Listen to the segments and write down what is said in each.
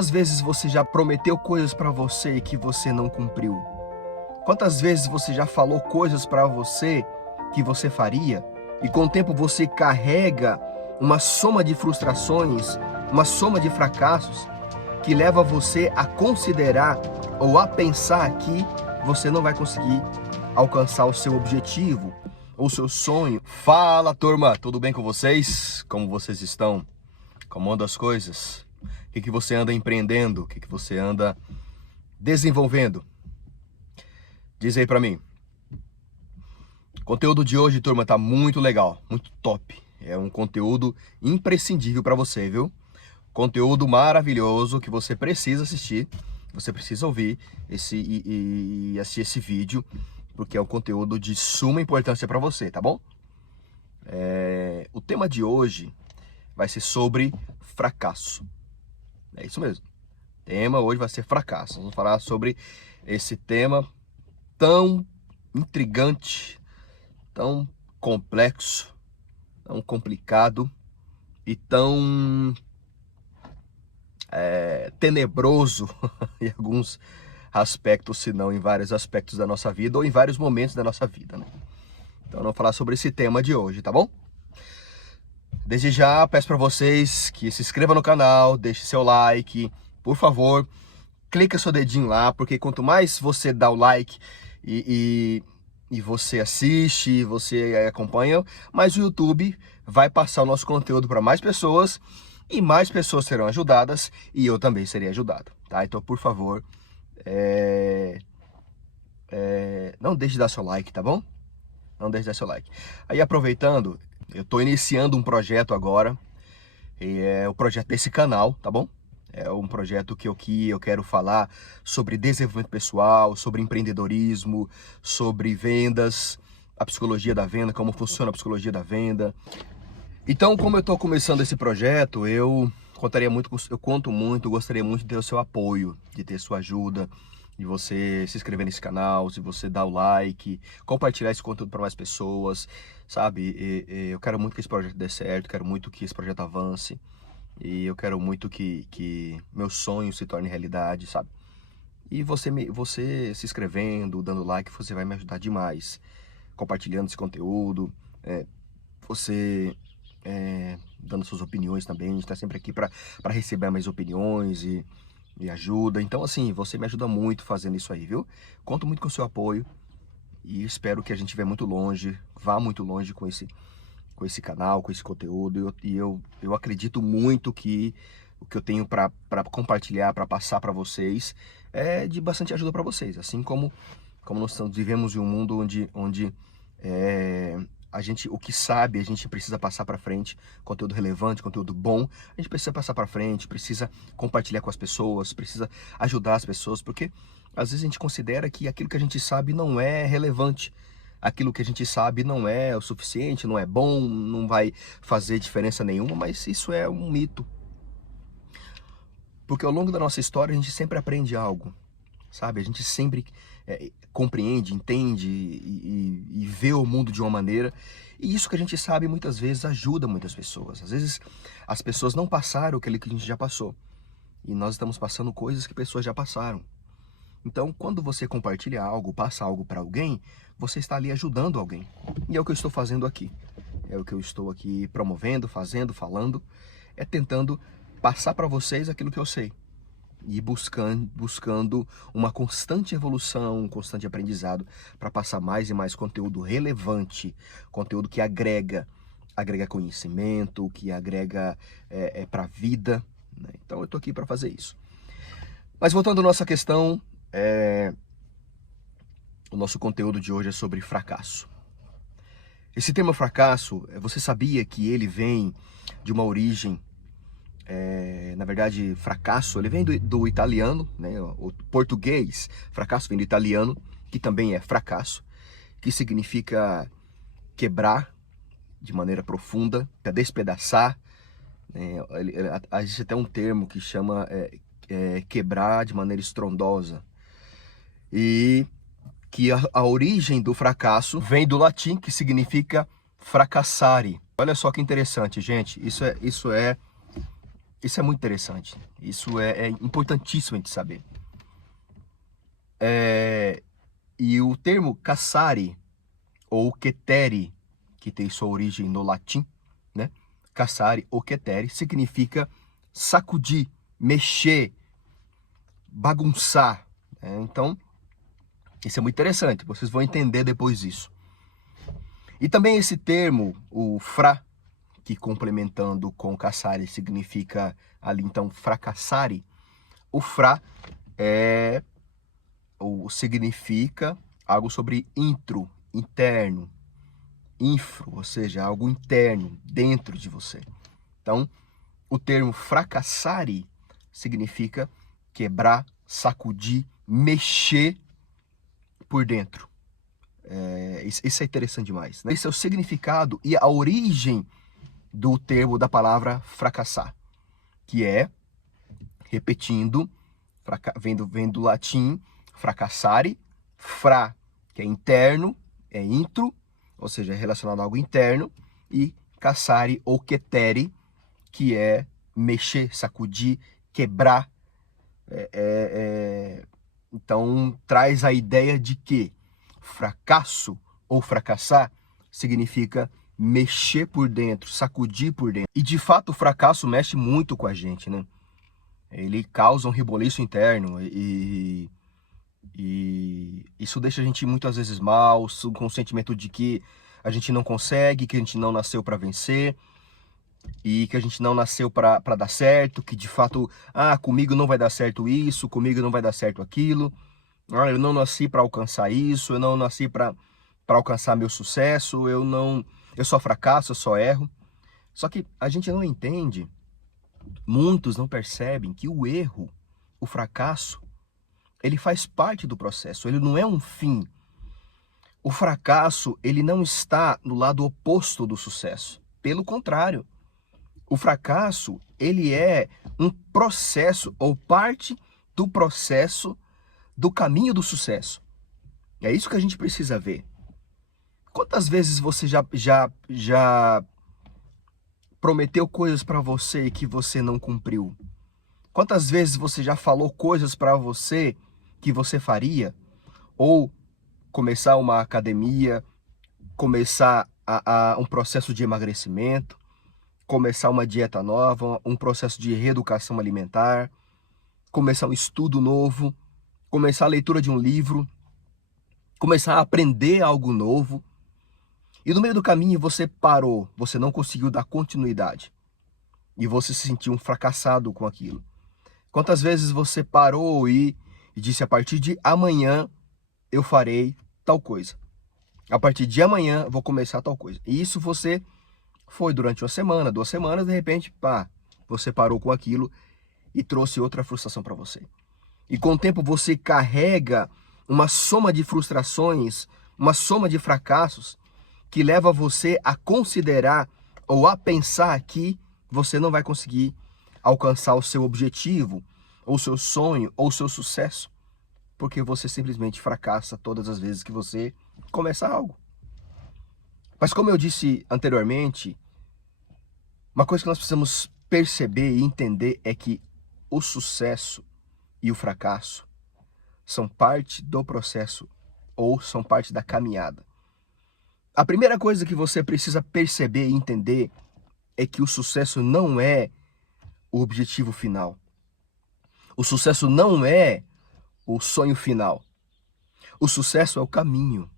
Quantas vezes você já prometeu coisas para você que você não cumpriu? Quantas vezes você já falou coisas para você que você faria? E com o tempo você carrega uma soma de frustrações, uma soma de fracassos que leva você a considerar ou a pensar que você não vai conseguir alcançar o seu objetivo ou o seu sonho. Fala, turma, tudo bem com vocês? Como vocês estão? Como andam as coisas? O que você anda empreendendo? O que você anda desenvolvendo? Diz aí pra mim. O conteúdo de hoje, turma, tá muito legal, muito top. É um conteúdo imprescindível pra você, viu? Conteúdo maravilhoso que você precisa assistir. Você precisa ouvir e assistir esse vídeo, porque é um conteúdo de suma importância pra você, tá bom? O tema de hoje vai ser sobre fracasso. É isso mesmo. O tema hoje vai ser fracasso. Vamos falar sobre esse tema tão intrigante, tão complexo, tão complicado e tão tenebroso em alguns aspectos, se não em vários aspectos da nossa vida ou em vários momentos da nossa vida, né? Então, vamos falar sobre esse tema de hoje, tá bom? Desde já, peço para vocês que se inscrevam no canal, deixe seu like, por favor, clica seu dedinho lá, porque quanto mais você dá o like e você assiste, você acompanha, mais o YouTube vai passar o nosso conteúdo para mais pessoas e mais pessoas serão ajudadas e eu também serei ajudado, tá? Então, por favor, não deixe de dar seu like, tá bom? Não deixe de dar seu like. Aí, aproveitando, eu estou iniciando um projeto agora, e é o projeto desse canal, tá bom? É um projeto que eu quero falar sobre desenvolvimento pessoal, sobre empreendedorismo, sobre vendas, a psicologia da venda, como funciona a psicologia da venda. Então, como eu estou começando esse projeto, eu conto muito, gostaria muito de ter o seu apoio, de ter sua ajuda, de você se inscrever nesse canal, de você dar o like, compartilhar esse conteúdo para mais pessoas, sabe? Eu quero muito que esse projeto dê certo, quero muito que esse projeto avance. E eu quero muito que meu sonho se torne realidade, sabe? E você se inscrevendo, dando like, você vai me ajudar demais. Compartilhando esse conteúdo, você dando suas opiniões também. A gente tá sempre aqui para receber mais opiniões e ajuda. Então, assim, você me ajuda muito fazendo isso aí, viu? Conto muito com o seu apoio e espero que a gente vá muito longe com esse canal, com esse conteúdo, e eu acredito muito que o que eu tenho para compartilhar, para passar para vocês, é de bastante ajuda para vocês. Assim como nós vivemos em um mundo onde o que sabe, a gente precisa passar para frente, conteúdo relevante, conteúdo bom, a gente precisa passar para frente, precisa compartilhar com as pessoas, precisa ajudar as pessoas, porque às vezes a gente considera que aquilo que a gente sabe não é relevante. Aquilo que a gente sabe não é o suficiente, não é bom, não vai fazer diferença nenhuma, mas isso é um mito. Porque ao longo da nossa história a gente sempre aprende algo, sabe? A gente sempre compreende, entende e vê o mundo de uma maneira. E isso que a gente sabe muitas vezes ajuda muitas pessoas. Às vezes as pessoas não passaram aquilo que a gente já passou. E nós estamos passando coisas que pessoas já passaram. Então, quando você compartilha algo, passa algo para alguém, você está ali ajudando alguém. E é o que eu estou fazendo aqui. É o que eu estou aqui promovendo, fazendo, falando. É tentando passar para vocês aquilo que eu sei. E buscando uma constante evolução, um constante aprendizado para passar mais e mais conteúdo relevante, conteúdo que agrega conhecimento, que agrega para a vida, né? Então, eu estou aqui para fazer isso. Mas voltando à nossa questão, o nosso conteúdo de hoje é sobre fracasso. Esse tema fracasso, você sabia que ele vem de uma origem, na verdade, fracasso, ele vem do italiano, né? O português, fracasso vem do italiano, que também é fracasso, que significa quebrar de maneira profunda, despedaçar, né? Existe até um termo que chama quebrar de maneira estrondosa. E que a origem do fracasso vem do latim, que significa fracassare. Olha só que interessante, gente. Isso é Isso é muito interessante. Isso é importantíssimo a gente saber. E o termo cassare, ou quetere, que tem sua origem no latim, né? Cassare ou quetere significa sacudir, mexer, bagunçar. Então, isso é muito interessante. Vocês vão entender depois isso. E também esse termo, o fra, que complementando com cassare significa ali então fracassare, o fra significa algo sobre intro, interno, infro, ou seja, algo interno, dentro de você. Então, o termo fracassare significa quebrar, sacudir, mexer por dentro. Isso é interessante demais, né? Esse é o significado e a origem do termo da palavra fracassar, que é, repetindo, vem do latim fracassare, fra, que é interno, é intro, ou seja, é relacionado a algo interno, e cassare ou quetere, que é mexer, sacudir, quebrar. Então, traz a ideia de que fracasso ou fracassar significa mexer por dentro, sacudir por dentro. E de fato o fracasso mexe muito com a gente, né? Ele causa um reboliço interno e isso deixa a gente muitas vezes mal, com o sentimento de que a gente não consegue, que a gente não nasceu para vencer e que a gente não nasceu para dar certo, que de fato, comigo não vai dar certo isso, comigo não vai dar certo aquilo. Eu não nasci para alcançar isso, eu não nasci para alcançar meu sucesso, eu só fracasso, eu só erro. Só que a gente não entende, muitos não percebem que o erro, o fracasso, ele faz parte do processo, ele não é um fim. O fracasso, ele não está no lado oposto do sucesso. Pelo contrário, o fracasso, ele é um processo ou parte do processo do caminho do sucesso. É isso que a gente precisa ver. Quantas vezes você já prometeu coisas para você que você não cumpriu? Quantas vezes você já falou coisas para você que você faria? Ou começar uma academia, começar um processo de emagrecimento, começar uma dieta nova, um processo de reeducação alimentar, começar um estudo novo, começar a leitura de um livro, começar a aprender algo novo. E no meio do caminho você parou, você não conseguiu dar continuidade. E você se sentiu um fracassado com aquilo. Quantas vezes você parou e disse, a partir de amanhã eu farei tal coisa. A partir de amanhã eu vou começar tal coisa. E isso você foi durante uma semana, 2 semanas, de repente, você parou com aquilo e trouxe outra frustração para você. E com o tempo você carrega uma soma de frustrações, uma soma de fracassos, que leva você a considerar ou a pensar que você não vai conseguir alcançar o seu objetivo, ou seu sonho, ou seu sucesso, porque você simplesmente fracassa todas as vezes que você começa algo. Mas como eu disse anteriormente, uma coisa que nós precisamos perceber e entender é que o sucesso e o fracasso são parte do processo ou são parte da caminhada. A primeira coisa que você precisa perceber e entender é que o sucesso não é o objetivo final. O sucesso não é o sonho final. O sucesso é o caminho.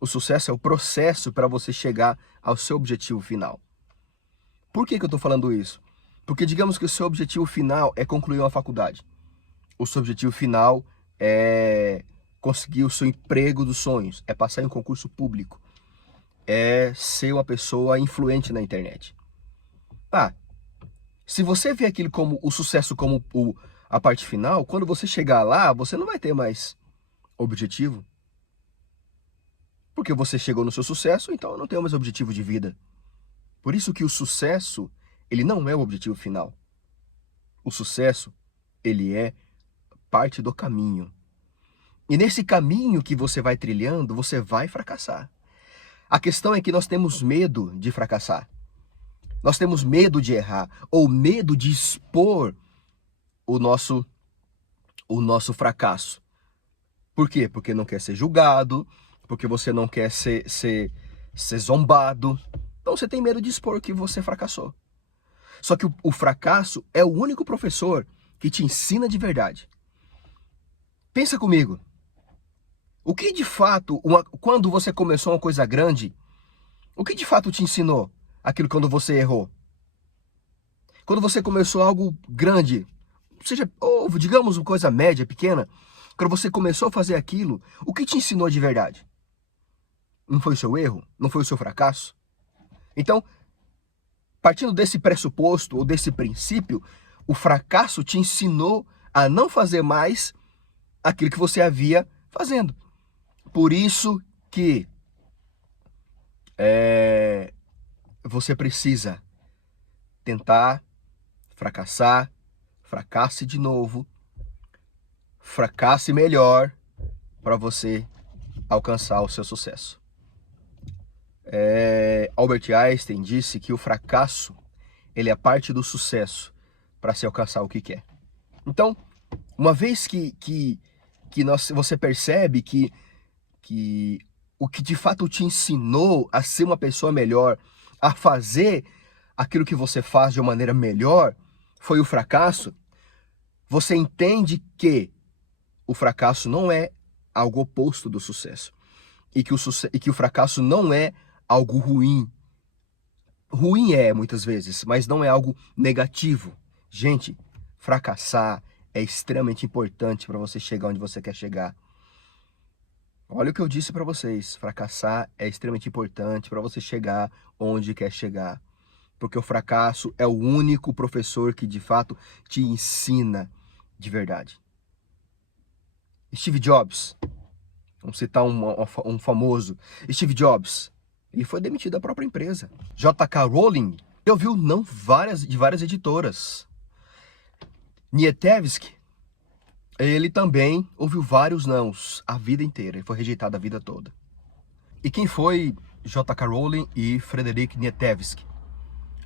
O sucesso é o processo para você chegar ao seu objetivo final. Por que eu estou falando isso? Porque digamos que o seu objetivo final é concluir uma faculdade. O seu objetivo final é conseguir o seu emprego dos sonhos, é passar em um concurso público, é ser uma pessoa influente na internet. Se você vê aquilo como o sucesso como a parte final, quando você chegar lá, você não vai ter mais objetivo. Porque você chegou no seu sucesso, então eu não tenho mais objetivo de vida. Por isso que o sucesso, ele não é o objetivo final. O sucesso, ele é parte do caminho. E nesse caminho que você vai trilhando, você vai fracassar. A questão é que nós temos medo de fracassar. Nós temos medo de errar ou medo de expor o nosso fracasso. Por quê? Porque não quer ser julgado, porque você não quer ser zombado. Então você tem medo de expor que você fracassou. Só que o fracasso é o único professor que te ensina de verdade. Pensa comigo. O que de fato, quando você começou uma coisa grande, o que de fato te ensinou aquilo quando você errou? Quando você começou algo grande, seja, ou digamos uma coisa média, pequena, quando você começou a fazer aquilo, o que te ensinou de verdade? Não foi o seu erro? Não foi o seu fracasso? Então, partindo desse pressuposto ou desse princípio, o fracasso te ensinou a não fazer mais aquilo que você havia fazendo. Por isso que você precisa tentar, fracassar, fracasse de novo, fracasse melhor para você alcançar o seu sucesso. Albert Einstein disse que o fracasso ele é parte do sucesso para se alcançar o que quer. Então, uma vez que você percebe que o que de fato te ensinou a ser uma pessoa melhor, a fazer aquilo que você faz de uma maneira melhor, foi o fracasso, você entende que o fracasso não é algo oposto do sucesso. E que o fracasso não é algo ruim. Ruim muitas vezes, mas não é algo negativo. Gente, fracassar é extremamente importante para você chegar onde você quer chegar. Olha o que eu disse para vocês, fracassar é extremamente importante para você chegar onde quer chegar. Porque o fracasso é o único professor que de fato te ensina de verdade. Steve Jobs, vamos citar um famoso, Steve Jobs, ele foi demitido da própria empresa. J.K. Rowling ouviu não de várias editoras. Nietevsky, ele também ouviu vários nãos a vida inteira, ele foi rejeitado a vida toda. E quem foi J.K. Rowling e Frederic Nietevsky?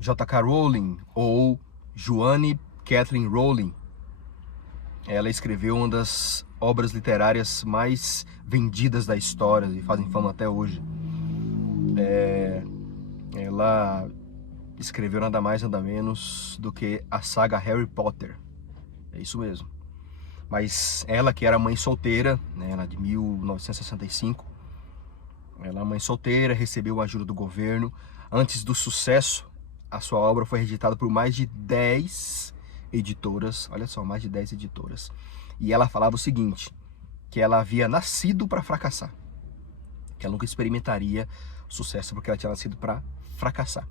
J.K. Rowling, ou Joanne Kathleen Rowling, ela escreveu uma das obras literárias mais vendidas da história e fazem fama até hoje. Ela escreveu nada mais nada menos do que a saga Harry Potter. É isso mesmo. Mas ela, que era mãe solteira, né, ela de 1965, ela é mãe solteira, recebeu a ajuda do governo. Antes do sucesso, a sua obra foi rejeitada por mais de 10 editoras. Olha só, mais de 10 editoras. E ela falava o seguinte, que ela havia nascido para fracassar. Que ela nunca experimentaria sucesso porque ela tinha nascido para fracassar.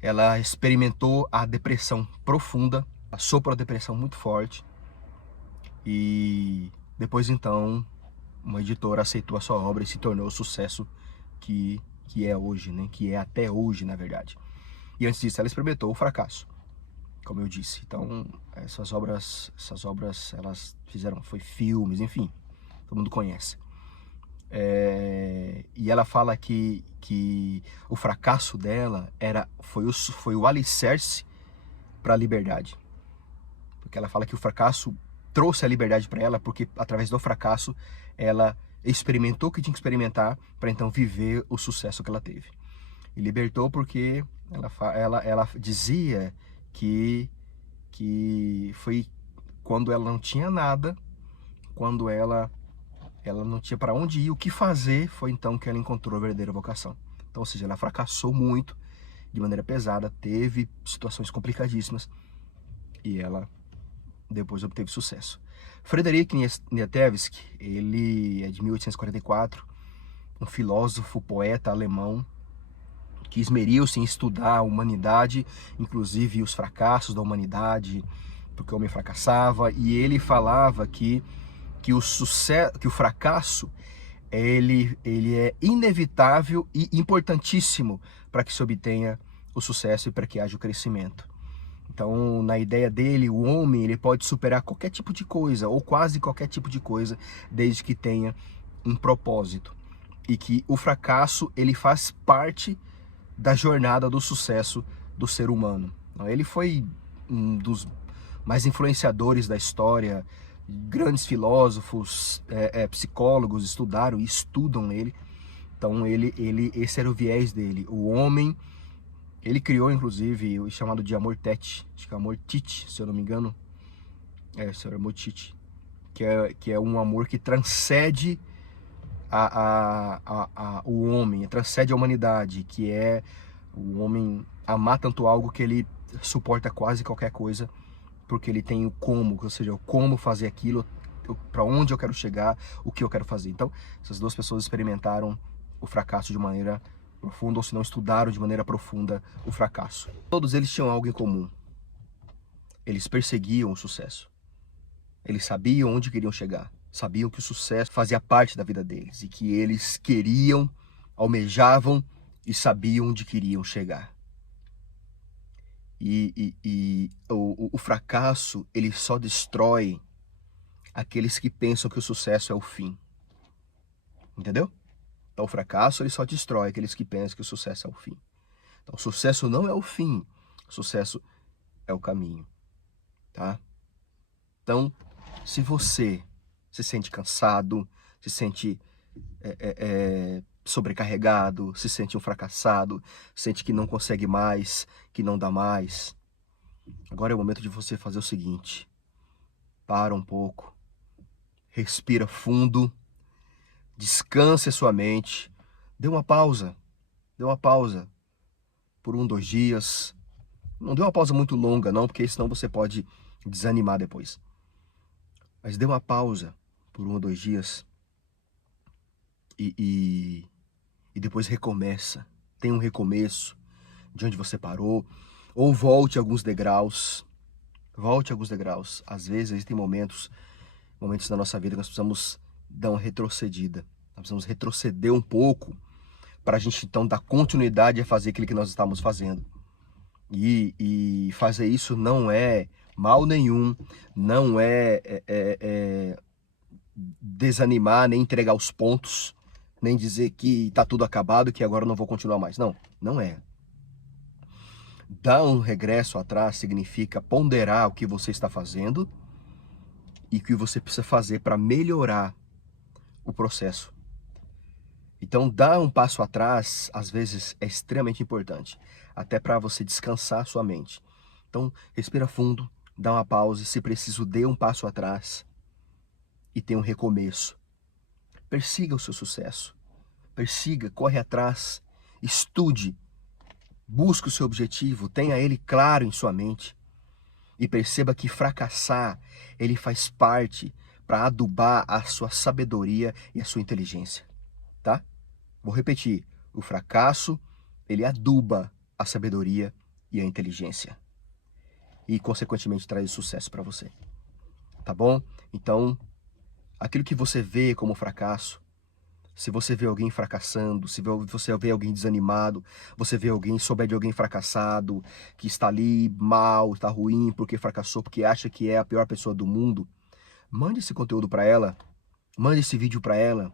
Ela experimentou a depressão profunda, passou por uma depressão muito forte. E depois então, uma editora aceitou a sua obra e se tornou o sucesso que é hoje, né? Que é até hoje, na verdade. E antes disso, ela experimentou o fracasso, como eu disse. Então, essas obras, elas foi filmes, enfim, todo mundo conhece. E ela fala que o fracasso dela foi o alicerce para a liberdade. Porque ela fala que o fracasso trouxe a liberdade para ela, porque através do fracasso ela experimentou o que tinha que experimentar para então viver o sucesso que ela teve. E libertou porque ela dizia que foi quando ela não tinha nada, quando ela não tinha para onde ir, o que fazer, foi então que ela encontrou a verdadeira vocação. Então, ou seja, ela fracassou muito, de maneira pesada, teve situações complicadíssimas e ela depois obteve sucesso. Frederic Nietevsky, ele é de 1844, um filósofo, poeta alemão, que esmeriu-se em estudar a humanidade, inclusive os fracassos da humanidade, porque o homem fracassava, e ele falava que o fracasso ele é inevitável e importantíssimo para que se obtenha o sucesso e para que haja o crescimento. Então, na ideia dele, o homem ele pode superar qualquer tipo de coisa, ou quase qualquer tipo de coisa, desde que tenha um propósito. E que o fracasso ele faz parte da jornada do sucesso do ser humano. Ele foi um dos mais influenciadores da história, grandes filósofos, psicólogos estudaram e estudam ele. Então esse era o viés dele. O homem, ele criou inclusive o chamado de amor tete, acho que é amor tite, se eu não me engano. Esse é o amor tite, que é um amor que transcende o homem, transcende a humanidade, que é o homem amar tanto algo que ele suporta quase qualquer coisa, porque ele tem o como, ou seja, o como fazer aquilo, para onde eu quero chegar, o que eu quero fazer. Então, essas duas pessoas experimentaram o fracasso de maneira profunda, ou se não estudaram de maneira profunda o fracasso. Todos eles tinham algo em comum. Eles perseguiam o sucesso. Eles sabiam onde queriam chegar. Sabiam que o sucesso fazia parte da vida deles e que eles queriam, almejavam e sabiam onde queriam chegar. O fracasso, ele só destrói aqueles que pensam que o sucesso é o fim. Entendeu? Então o fracasso, ele só destrói aqueles que pensam que o sucesso é o fim. Então o sucesso não é o fim, o sucesso é o caminho, tá? Então, se você se sente cansado, se sente sobrecarregado, se sente um fracassado, sente que não consegue mais, que não dá mais, agora é o momento de você fazer o seguinte: para um pouco, respira fundo, descanse a sua mente, dê uma pausa por 1, 2 dias. Não dê uma pausa muito longa não, porque senão você pode desanimar depois. Mas dê uma pausa por 1 ou 2 dias e depois recomeça. Tem um recomeço de onde você parou, ou volte alguns degraus. Volte alguns degraus. Às vezes existem momentos da nossa vida que nós precisamos dar uma retrocedida. Nós precisamos retroceder um pouco para a gente então dar continuidade a fazer aquilo que nós estamos fazendo. E fazer isso não é mal nenhum, não desanimar, nem entregar os pontos, nem dizer que está tudo acabado, que agora eu não vou continuar mais. Não, não é. Dar um regresso atrás significa ponderar o que você está fazendo e o que você precisa fazer para melhorar o processo. Então, dar um passo atrás, às vezes, é extremamente importante, até para você descansar sua mente. Então, respira fundo, dá uma pausa, se preciso, dê um passo atrás e tenha um recomeço. Persiga o seu sucesso, persiga, corre atrás, estude, busque o seu objetivo, tenha ele claro em sua mente e perceba que fracassar, ele faz parte para adubar a sua sabedoria e a sua inteligência, tá? Vou repetir, o fracasso, ele aduba a sabedoria e a inteligência. E, consequentemente, traz sucesso para você. Tá bom? Então, aquilo que você vê como fracasso, se você vê alguém fracassando, se você vê alguém desanimado, você vê alguém, souber de alguém fracassado, que está ali mal, está ruim porque fracassou, porque acha que é a pior pessoa do mundo, mande esse conteúdo para ela, mande esse vídeo para ela.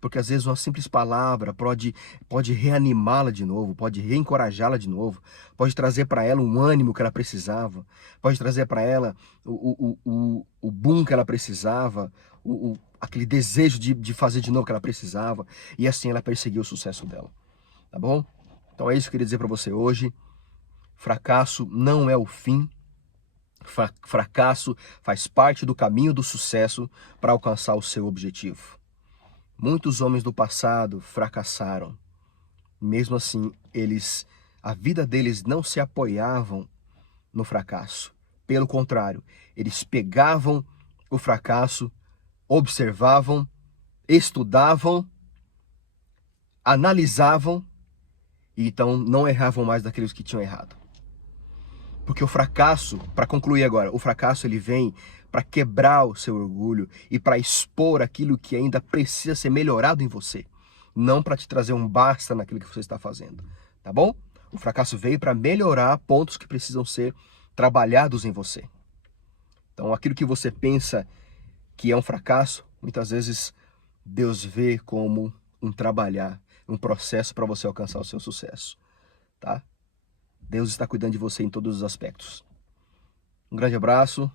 Porque às vezes uma simples palavra pode reanimá-la de novo, pode reencorajá-la de novo, pode trazer para ela um ânimo que ela precisava, pode trazer para ela o boom que ela precisava, aquele desejo de fazer de novo que ela precisava, e assim ela perseguiu o sucesso dela. Tá bom? Então é isso que eu queria dizer para você hoje. Fracasso não é o fim. Fracasso faz parte do caminho do sucesso para alcançar o seu objetivo. Muitos homens do passado fracassaram. Mesmo assim, a vida deles não se apoiavam no fracasso. Pelo contrário, eles pegavam o fracasso, observavam, estudavam, analisavam e então não erravam mais daqueles que tinham errado. Porque o fracasso, para concluir agora, o fracasso ele vem para quebrar o seu orgulho e para expor aquilo que ainda precisa ser melhorado em você, não para te trazer um basta naquilo que você está fazendo, tá bom? O fracasso veio para melhorar pontos que precisam ser trabalhados em você. Então, aquilo que você pensa que é um fracasso, muitas vezes Deus vê como um trabalhar, um processo para você alcançar o seu sucesso. tá? Deus está cuidando de você em todos os aspectos. Um grande abraço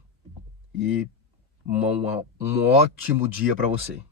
e um ótimo dia para você.